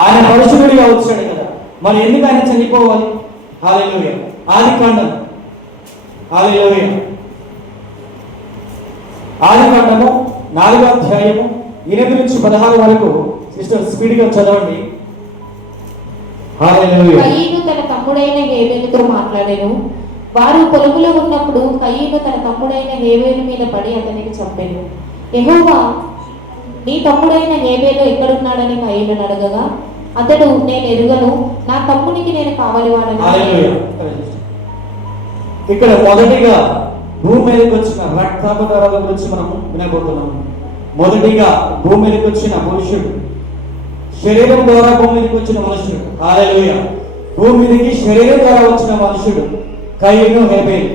ఆయన పరిశుద్ధుడిగా వచ్చాడు కదా, మరి ఎందుకు ఆయన చనిపోవాలి? హల్లెలూయా. ఆదికాండం, హల్లెలూయా, ఆదికాండము 4వ అధ్యాయము 8 నుంచి 16 వరకు సిస్టర్ స్పీడ్గా చదవండి. హల్లెలూయా. కయీను తన తమ్ముడైన హేబెలుతో మాట్లాడెను. వారు పొలములో ఉన్నప్పుడు కయీను తన తమ్ముడైన హేబెలు మీద పడి అతనికి చంపెను. యెహోవా, నీ తమ్ముడైన హేబెలు ఎక్కడున్నాడని కయీనును అడగగా అతడు, నేను ఎరుగను, నా తమ్మునికి నేను కావలివాడని. ఇక్కడ మొదటిగా భూమి మీదకి వచ్చిన రక్తాపదాల గురించి మనం వినబోతున్నాము. మొదటిగా భూమి మీదకి వచ్చిన పురుషుడు, శరీరం ద్వారా భూమి మీదకి వచ్చిన మనుషుడు. హల్లెలూయా. భూమి మీదకి శరీరం ద్వారా వచ్చిన మనుషుడు కయీను, హేబెలు.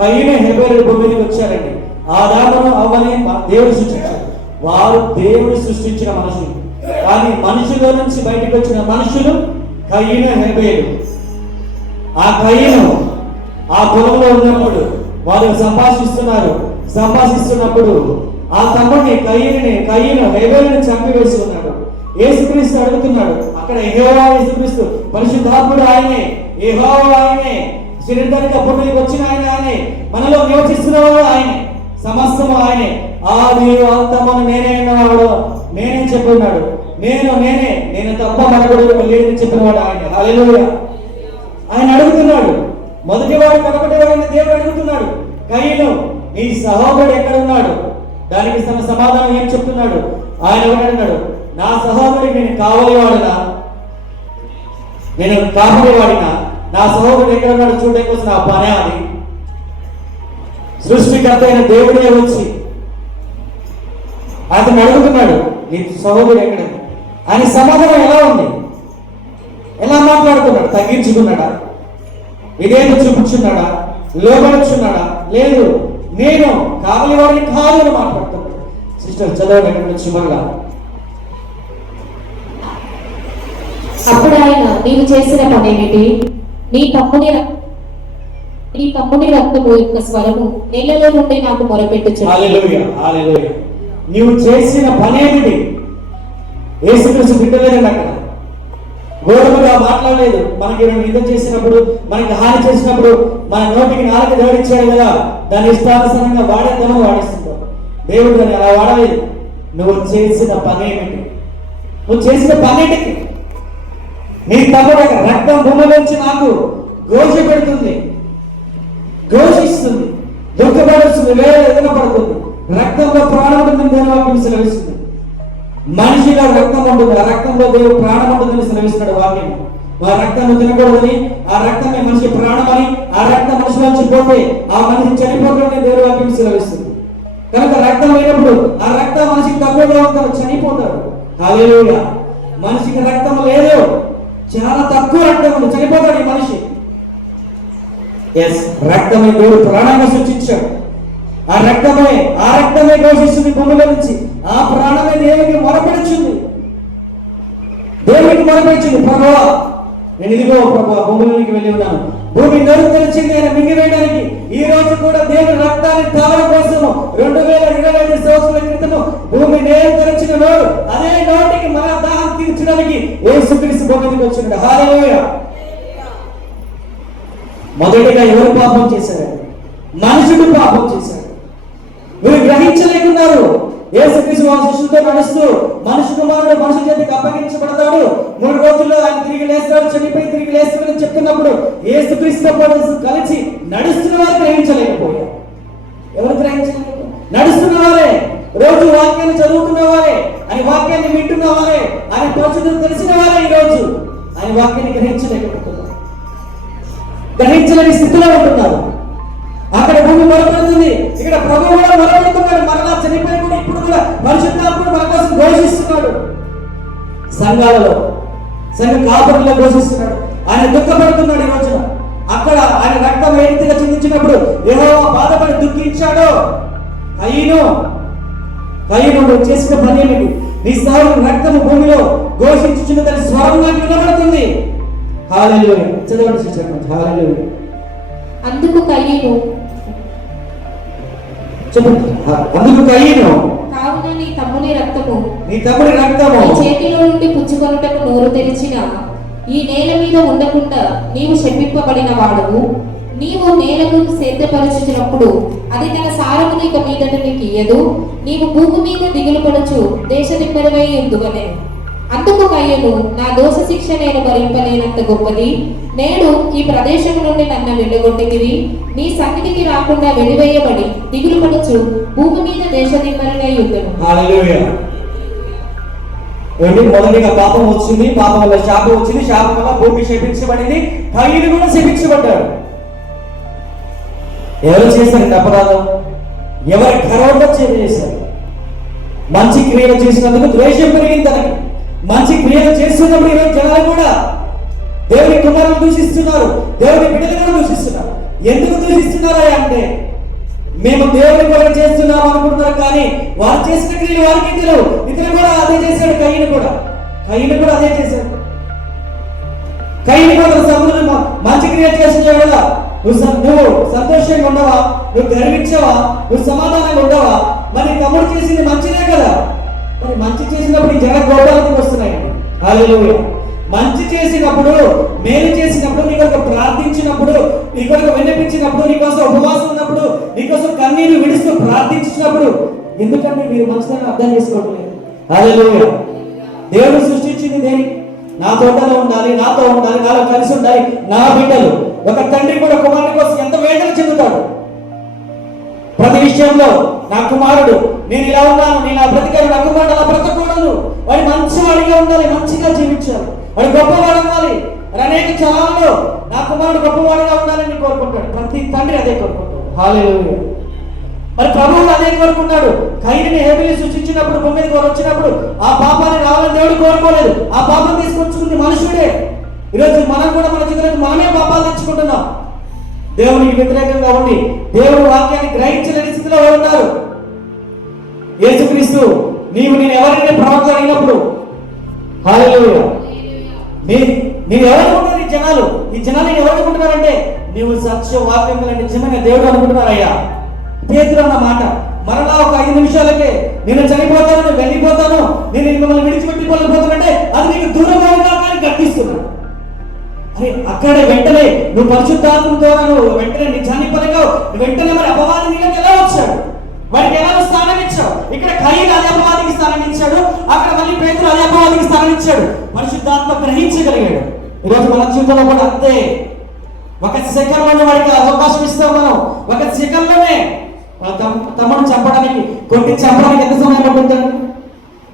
కయీను, హేబెలు భూమి మీదకి వచ్చారండి. ఆదామును అవ్వని దేవుడు సృష్టించారు. వారు దేవుడు సృష్టించిన మనుషులు. కానీ మనుషుల నుంచి బయటకు వచ్చిన మనుషులు కయీను, హేబెలు. ఆ కయీను ఆ పొలంలో ఉన్నప్పుడు వారు సంభాషిస్తున్నప్పుడు ఆ తమ్ముడిని కయీను హేబెలుని చంపివేసి ఉన్నాడు. యేసుక్రీస్తు అడుగుతున్నాడు. అక్కడ యెహోవా యేసుక్రీస్తు, పరిశుద్ధాత్ముడు ఆయనే, యెహోవా ఆయనే, శరీరానికి అప్పటికి వచ్చిన ఆయనే, మనలో నివసిస్తున్నవాడు ఆయనే, సమస్తము ఆయనే, ఆది అంతమును నేనే అన్నవాడు, నేనే చెప్పినాడు. నేను తప్ప మనకుడు లేదని చెప్పినవాడు ఆయన. హల్లెలూయా. ఆయన అడుగుతున్నాడు. మొదటివాడు కనబడేవాడిని దేవుడు అడుగుతున్నాడు, కయీను, నీ సహోదరుడు ఎక్కడున్నాడు? దానికి తన సమాధానం ఏం చెప్తున్నాడు? ఆయన అన్నాడు, నా సహోదరుడికి నేను కావలివాడినా, నేను కాపాడేవాడినా, నా సహోదరుడు ఎక్కడున్నాడు చూడడం కోసం నా పనే అది. సృష్టికర్త అయిన దేవుడే వచ్చి అతను అడుగుతున్నాడు, నీ సహోదరుడు ఎక్కడ? ఆయన సమాధానం ఎలా ఉంది? ఎలా మాట్లాడుతున్నాడు? తగ్గించుకున్నాడా? ఇదేదో చూపించున్నాడా? లోపడుచున్నాడా? లేదు, నేను కావలి వాడిని కాదు అని మాట్లాడుతున్నాడు. సిస్టర్ చదవండి ఎక్కడ నుంచి మరలా. అప్పుడు ఆయన, నీవు చేసిన పనేమిటి? నీ తమ్ముని రక్తము యొక్క స్వరము నేలలో నుండి నాకు మొరపెట్టుచున్నది. హల్లెలూయా, హల్లెలూయా. నీవు చేసిన పనేమిటి? యేసుక్రీస్తు బిడ్డలేదండి. అక్కడ గౌరవగా మాట్లాడలేదు. మనకి యుద్ధం చేసినప్పుడు, మనకి హాని చేసినప్పుడు మన నోటికి నాలుక దేవుడిచ్చాడు కదా, దాని ఇష్టానుసారంగా వాడేద్దామని వాడిస్తుంటాం. దేవుడు దాన్ని అలా వాడలేదు. నువ్వు చేసిన పనేమిటి? నువ్వు చేసిన పనేమిటి? నీ తమ్ముడు రక్తం భూమిలోంచి నాకు ఘోష పెడుతుంది, ఘోషిస్తుంది, దుఃఖపడుతుంది, వేదన పడుతుంది. రక్తంలో ప్రాణం ఉంటుందని దేవుని వాక్యం సెలవిస్తుంది. మనిషిగా రక్తం ఉంటుంది, ఆ రక్తంలో దేవుడు ప్రాణం ఉంటుందని సెలవిస్తున్నాడు వాక్యం. ఆ రక్తం తినకూడదని, ఆ రక్తమే మనిషి ప్రాణం అని, ఆ రక్తం మనిషి నుంచి పోతే ఆ మనిషి చనిపోతాడని దేవుని వాక్యం సెలవిస్తుంది. కనుక రక్తం లేనప్పుడు ఆ రక్తం మనిషికి తక్కువగా ఉంటాడు, చనిపోతాడు. హల్లెలూయా. మనిషికి రక్తం లేదు, చాలా తక్కువ రక్తం ఉంది, చనిపోతాడు ఈ మనిషి. రక్తమే దేవుడు ప్రాణంగా సృష్టించాడు. ఆ రక్తమే ఘోషిస్తుంది భూమిలో నుంచి. ఆ ప్రాణమే దేవునికి మొరపెడుచుంది. ప్రభువా, నేను ఇదిగో ప్రభువా భూమిలోనికి వెళ్ళి ఉన్నాను. భూమి నోరు తెరిచింది ఆయన మింగివేయడానికి. ఈ రోజు కూడా దేవుని రక్తాన్ని తాగడం కోసము 2025 సంవత్సరాల క్రితము భూమి నేరు తెరిచిన నోరు, అదే నోటికి మన దాహం తీర్చడానికి యేసుక్రీస్తు భూమికి వచ్చినాడు. హల్లెలూయా. మొదటిగా ఎవరు పాపం చేశారు? మనుషుడు పాపం చేశాడు. వీరు గ్రహించలేకున్నారు. యేసుక్రీస్తు వారి శిష్యులతో నడుస్తూ మనుషు కుమారుడు మనుషు చేతికి అప్పగించబడతాడు, 3 రోజుల్లో ఆయన తిరిగి లేస్తాడు, చనిపోయి తిరిగి లేస్తాడని చెప్తున్నప్పుడు యేసుక్రీస్తుతో కలిసి నడుస్తున్న వారు గ్రహించలేకపోయారు. ఎవరు గ్రహించలేకపోయారు? నడుస్తున్న వారే, రోజు వాక్యాన్ని చదువుతున్న వారే, ఆయన వాక్యాన్ని వింటున్న వారే, ఆయన పరిశుద్ధం తెలిసిన వారే ఈ రోజు ఆయన వాక్యాన్ని గ్రహించలేకపోతున్నారు, గ్రహించలేని స్థితిలో ఉంటున్నారు. అక్కడ భూమి మొరపెడుతుంది, ఇక్కడ ప్రభువు కూడా మొరపెడుతున్నాడు. మరలా చనిపోయి కూడా ఇప్పుడు కూడా పరిశుద్ధాత్ముడు మన కోసం ఘోషిస్తున్నాడు. సంఘాలలో, సంఘ కాపురుల్లో ఘోషిస్తున్నాడు. ఆయన దుఃఖపడుతున్నాడు ఈ రోజున. అక్కడ ఆయన రక్తం ఏతిగా చిందించినప్పుడు యెహోవా బాధపడి దుఃఖించాడో. కయీను నువ్వు చేసిన పని ఏమిటి? నీ సహోదరుని రక్తము భూమిలో ఘోషించుచున్నదని స్వరం నాకు వినబడుతుంది. హల్లెలూయా. చదవండి సిస్టర్. హల్లెలూయా. అందుకు కయీను, చెప్పండి. అందుకు కయ్యను, కావున నీ తమ్ముని రక్తము నీ తమ్ముడి రక్తము నీ చేతిలో నుండి పుచ్చుకొనుటకు నోరు తెరిచిన ఈ నేల మీద ఉండకుండా నీవు శపింపబడిన వాడవు. నీవు నేలను సేద్యపరచుచినప్పుడు అది తన సారమును ఇక మీదట నీకు ఇయ్యదు. నీవు భూమి మీద దిగులు పడుచు దేశ దిమ్మరివై ఉందువలే. అందుకు కయ్యను, నా దోష శిక్ష నేను భరింపలేనంత గొప్పది. నేడు ఈ ప్రదేశం నుండి నన్ను వెళ్ళగొట్టితివి. నీ సన్నిధికి రాకుండా వెలివేయబడి దిగులు పడుచు భూమి మీద దేశ దిమ్మరినై ఉందును. హల్లెలూయా. మొదటిగా పాపం వచ్చింది, పాపం వల్ల శాపం వచ్చింది, శాపం వల్ల భూమి శపించబడింది, కయ్యను కూడా శపించబడ్డాడు. ఎవరు చేశారు అపరాధం? ఎవరి గర్వంతో చేశారు? మంచి క్రియలు చేసినందుకు ద్వేషం పెరిగింది తనకి. మంచి క్రియలు చేస్తున్నప్పుడు ఈరోజు జనాలు కూడా దేవుని కుమారులు దూషిస్తున్నారు, దేవుని బిడ్డలు కూడా దూషిస్తున్నారు. ఎందుకు దూషిస్తున్నారా అంటే మేము దేవుని కొరకు చేస్తున్నాం అనుకుంటున్నారు, కానీ వారు చేసిన క్రియలు వారికి తెలియదు. ఇతను కూడా అదే చేశాడు, కయ్యను కూడా అదే చేశాడు. కయ్యను కూడా తన సముద్రం మంచి క్రియ చేసిన కదా, నువ్వు సంతోషంగా ఉండవా? నువ్వు గర్వించవా? నువ్వు సమాధానంగా ఉండవా? మరి తమ్ముడు చేసింది మంచిదే కదా. మరి మంచి చేసినప్పుడు ఈ జన గౌరవాలకు వస్తున్నాయండి. హల్లెలూయా. మంచి చేసినప్పుడు, మేలు చేసినప్పుడు, నీ కొరకు ప్రార్థించినప్పుడు, నీ కొరకు విన్నపించినప్పుడు, నీకోసం ఉపవాసం ఉన్నప్పుడు, నీకోసం కన్నీరు విడుస్తూ ప్రార్థించినప్పుడు, ఎందుకంటే మీరు మంచిదని అర్థం చేసుకోవట్లేదు. హల్లెలూయా. దేవుడు సృష్టించింది దేనికి? నా తోటలో ఉండాలి, నాతో ఉండాలి, నాలో కలిసి ఉండాలి నా బిడ్డలు. ఒక తండ్రి కూడా కుమారుడి కోసం ఎంత వేదన చెందుతాడు. ప్రతి విషయంలో నా కుమారుడు నేను ఇలా ఉన్నాను, నేను ఆ బ్రతికాను, నా కుమారుడు అలా బ్రతకూడదు, వాడు మంచివాడిగా ఉండాలి, మంచిగా జీవించాలి, వాడు గొప్పవాడు అవ్వాలి. అనేక చలాలలో నా కుమారుడు గొప్పవాడిగా ఉండాలని కోరుకుంటాడు. ప్రతి తండ్రి అదే కోరుకుంటాడు. హల్లెలూయా. మరి ప్రభువు అదే కోరుకున్నాడు. కయ్యని హేబెలు సృష్టించినప్పుడు, భూమి మీదకి వచ్చినప్పుడు ఆ పాపాన్ని రావాలని దేవుడు కోరుకోలేదు. ఆ పాపం తీసుకొచ్చుకుంది మనుషుడే. ఈరోజు మనం కూడా మన జీవితంలో మనమే పాపాలు తెచ్చుకుంటున్నాం. దేవునికి వ్యతిరేకంగా ఉండి దేవుడు వాక్యాన్ని గ్రహించలేని స్థితిలో ఉన్నారు. యేసుక్రీస్తు నేను ఎవరిని ప్రవక్త అయినప్పుడు, హల్లెలూయా, నేను ఎవరనుకుంటున్నారు? ఈ జనాలు ఎవరనుకుంటున్నారంటే నీవు సత్య వాక్యం నిజమైన దేవుడు అనుకుంటున్నారయ్యా. పేతురు అన్న మాట మరలా ఒక 5 నిమిషాలకే నేను చనిపోతాను, నేను వెళ్ళిపోతాను, నేను మిమ్మల్ని విడిచిపెట్టిపోతానంటే అది నీకు దూరంగా ఉన్నా కానీ గర్తిస్తున్నాను. అరే అక్కడే వెంటనే నువ్వు పరిశుద్ధాత్మ ద్వారా నువ్వు వెంటనే నిజాన్ని పలికావు, వెంటనే మరి అపవాది నీళ్ళకి ఎలా వచ్చాడు? వాడికి ఎలా స్థానం ఇచ్చావు? ఇక్కడ కయ్యను అదే అపవాదికి స్థానం ఇచ్చాడు, అక్కడ మళ్ళీ పేతురు అదే అపవాదికి స్థానం ఇచ్చాడు. పరిశుద్ధాత్మ గ్రహించగలిగాడు. ఈరోజు మన జీవితంలో కూడా అంతే. ఒక సెకండ్లోనే వాడికి అవకాశం ఇస్తాం మనం. ఒక సెకండ్లోనే తమ్ముడు చంపడానికి, కొట్టి చంపడానికి ఎంత సమయం పడుతుంది?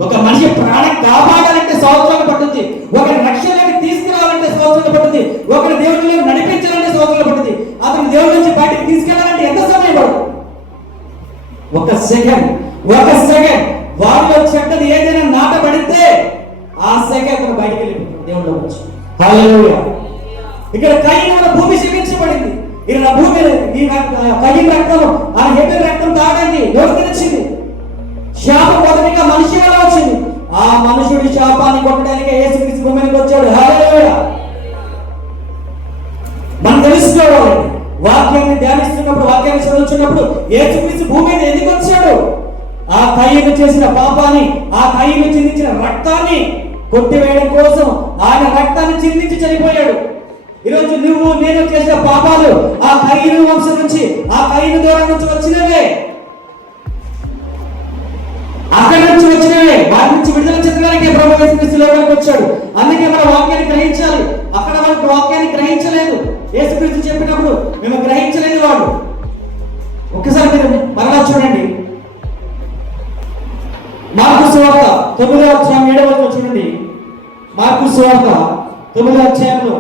ఒక మనిషి ప్రాణం కాపాడాలంటే సంవత్సరాలు పడుతుంది. ఒకరి రక్షణలోకి తీసుకురావాలంటే సంవత్సరాలు పడుతుంది. ఒకరి దేవుడిని నడిపించాలంటే సంవత్సరాలు పడుతుంది. అతను దేవుడి నుంచి బయటకు తీసుకెళ్లాలంటే ఎంత సమయం పడుతుంది? ఒక సెకండ్ వారిలో చెడ్డది ఏదైనా నాటబడితే ఆ సెకండ్ బయటకు వెళ్ళిపోతుంది దేవుడిలో వచ్చి. హల్లెలూయా. ఇక్కడ కయ్యను భూమి శపించబడింది. ఇక్కడ భూమి ఈ కయ్యను రక్తం ఆ హేబెలు రక్తం తాగడానికి ఎవరికి వచ్చింది? శాపం మొదటిగా మనిషి వల్ల వచ్చింది. ఆ మనుషుడి శాపాన్ని కొట్టడానికి యేసుక్రీస్తు భూమి మీదకి వచ్చాడు. హల్లెలూయా. మనం తెలుసుకోవాలి. వాక్యాన్ని ధ్యానిస్తున్నప్పుడు, వాక్యాన్ని చదువుతున్నప్పుడు యేసుక్రీస్తు భూమి మీద ఎందుకు వచ్చాడు? ఆ కయ్యను చేసిన పాపాన్ని, ఆ కయ్యను చిందించిన రక్తాన్ని కొట్టివేయడం కోసం ఆయన రక్తాన్ని చిందించి చనిపోయాడు. ఈరోజు నువ్వు నేను చేసిన పాపాలు ఆ కయ్యను వంశం నుంచి, ఆ కయ్యను ద్వారా నుంచి వచ్చినవే, అక్కడి నుంచి వచ్చినవే. వారి నుంచి విడుదల చెందడానికి ప్రభు యేసుక్రీస్తు లోకానికి వచ్చాడు. అందుకే మన వాక్యాన్ని గ్రహించాలి. అక్కడ మనకు వాక్యాన్ని గ్రహించలేదు. యేసుక్రీస్తు చెప్పినప్పుడు మేము గ్రహించలేదు. వాడు ఒక్కసారి మీరు మరలా చూడండి. మార్కు సువార్త 9వ అధ్యాయం 7వ వచనం చూడండి. మార్కు సువార్త 9వ అధ్యాయంలో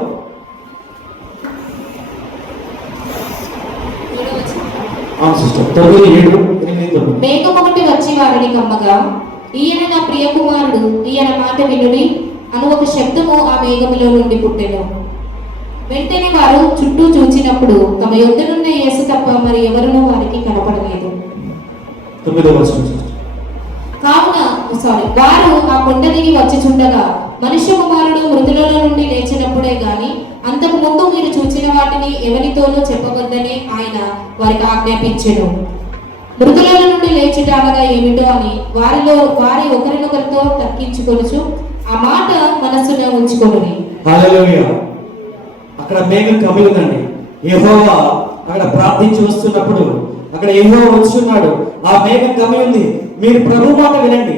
మేఘం ఒకటి వచ్చి వారిని కమ్మగా, ఈయన నా ప్రియ కుమారుడు, ఈయన మాట వినుడి అను ఒక శబ్దము ఆ మేఘములో నుండి పుట్టెను. వెంటనే వారు చుట్టూ చూచినప్పుడు తమ యొద్దనున్న యేసు తప్ప మరి ఎవరునూ వారికి కనపడలేదు. వారు ఆ కొండ దిగి వచ్చి చుండగా మనుష్య కుమారుడు మృతులలో నుండి లేచినప్పుడే గాని అంతకు ముందు మీరు చూచిన వాటిని ఎవరితోనూ చెప్పవద్దని ఆయన వారికి ఆజ్ఞాపించెను. మృతుల నుండి లేచుట అనగా ఏమిటో అని వారి ఒకరినొకరితో తర్కించుకొనుచు ఆ మాట మనస్సులో ఉంచుకొనుడి. హల్లెలూయా. అక్కడ మేఘం కమ్మి ఉందండి. యెహోవా అక్కడ ప్రార్థించి వస్తున్నప్పుడు అక్కడ యెహోవా వచ్చున్నాడు. ఆ మేఘం కమ్మి ఉంది. మీరు ప్రభు మాట వినండి.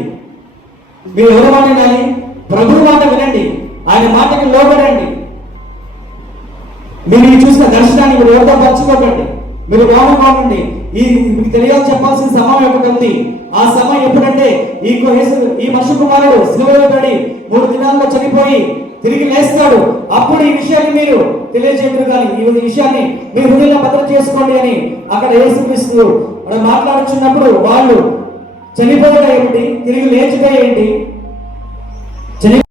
మీరు ఎవరి మాట వినాలి? ప్రభు మాట వినండి. ఆయన మాటకి లోబడండి. మీరు ఈ చూసిన దర్శనాన్ని మీరు ఎవరితో పంచుకోకండి. మీరు బాగుండి మీకు తెలియాలి చెప్పాల్సిన సమయం ఒకటి ఉంది. ఆ సమయం ఎప్పుడంటే ఈ మనుష్య కుమారుడు శిలువలో పడి 3 దినాల్లో చనిపోయి తిరిగి లేస్తాడు. అప్పుడు ఈ విషయాన్ని మీరు తెలియజేయరు. కానీ ఈ విషయాన్ని మీరు హృదయంలో భద్రం చేసుకోండి అని అక్కడ యేసుక్రీస్తు మాట్లాడుచున్నప్పుడు వాళ్ళు చనిపోవడం ఏమిటి, తిరిగి లేచుట ఏంటి,